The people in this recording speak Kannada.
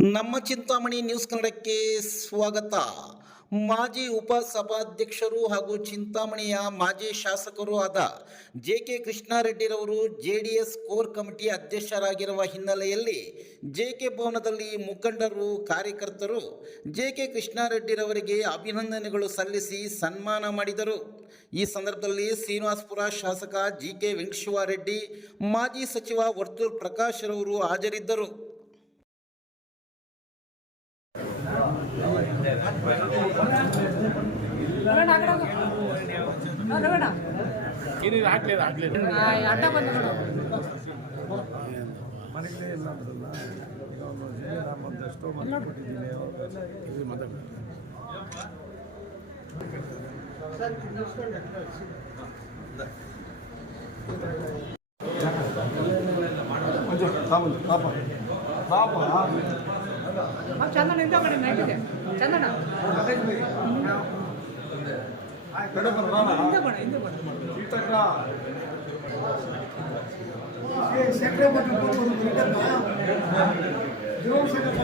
ನಮ್ಮ ಚಿಂತಾಮಣಿ ನ್ಯೂಸ್ ಕನ್ನಡಕ್ಕೆ ಸ್ವಾಗತ. ಮಾಜಿ ಉಪಸಭಾಧ್ಯಕ್ಷರು ಹಾಗೂ ಚಿಂತಾಮಣಿಯ ಮಾಜಿ ಶಾಸಕರು ಆದ J K ಕೃಷ್ಣಾರೆಡ್ಡಿರವರು J D S core committee ಅಧ್ಯಕ್ಷರಾಗಿರುವ ಹಿನ್ನೆಲೆಯಲ್ಲಿ ಜೆ ಕೆ ಭವನದಲ್ಲಿ ಮುಖಂಡರು, ಕಾರ್ಯಕರ್ತರು ಜೆ ಕೆ ಕೃಷ್ಣಾರೆಡ್ಡಿರವರಿಗೆ ಅಭಿನಂದನೆಗಳು ಸಲ್ಲಿಸಿ ಸನ್ಮಾನ ಮಾಡಿದರು. ಈ ಸಂದರ್ಭದಲ್ಲಿ ಶ್ರೀನಿವಾಸಪುರ ಶಾಸಕ ಜಿ ಕೆ ವೆಂಕಟೇಶ್ವರರೆಡ್ಡಿ ಮಾಜಿ ಸಚಿವ ವರ್ತೂರ್ ಪ್ರಕಾಶ್ ರವರು ಹಾಜರಿದ್ದರು. ಹಾಕ್ಲಿಲ್ಲ ಅಡ್ಡ ಮನೆಗಳೇ ಎಲ್ಲ ಬಿಡಲ್ಲ ಈಗ ಒಂದು ನಾನು ಒಂದಷ್ಟು ಮನೆ ಕೊಟ್ಟಿದ್ದೀನಿ ಪಾಪ ಪಾಪ ಆ, ಚಂದನ ಇಂಥ ಕಡೆ ನೈಟಿದೆ ಚಂದನ. ಬಣ ಹಿಂದೆ ಬಣ ಸೀತಕ್ಕ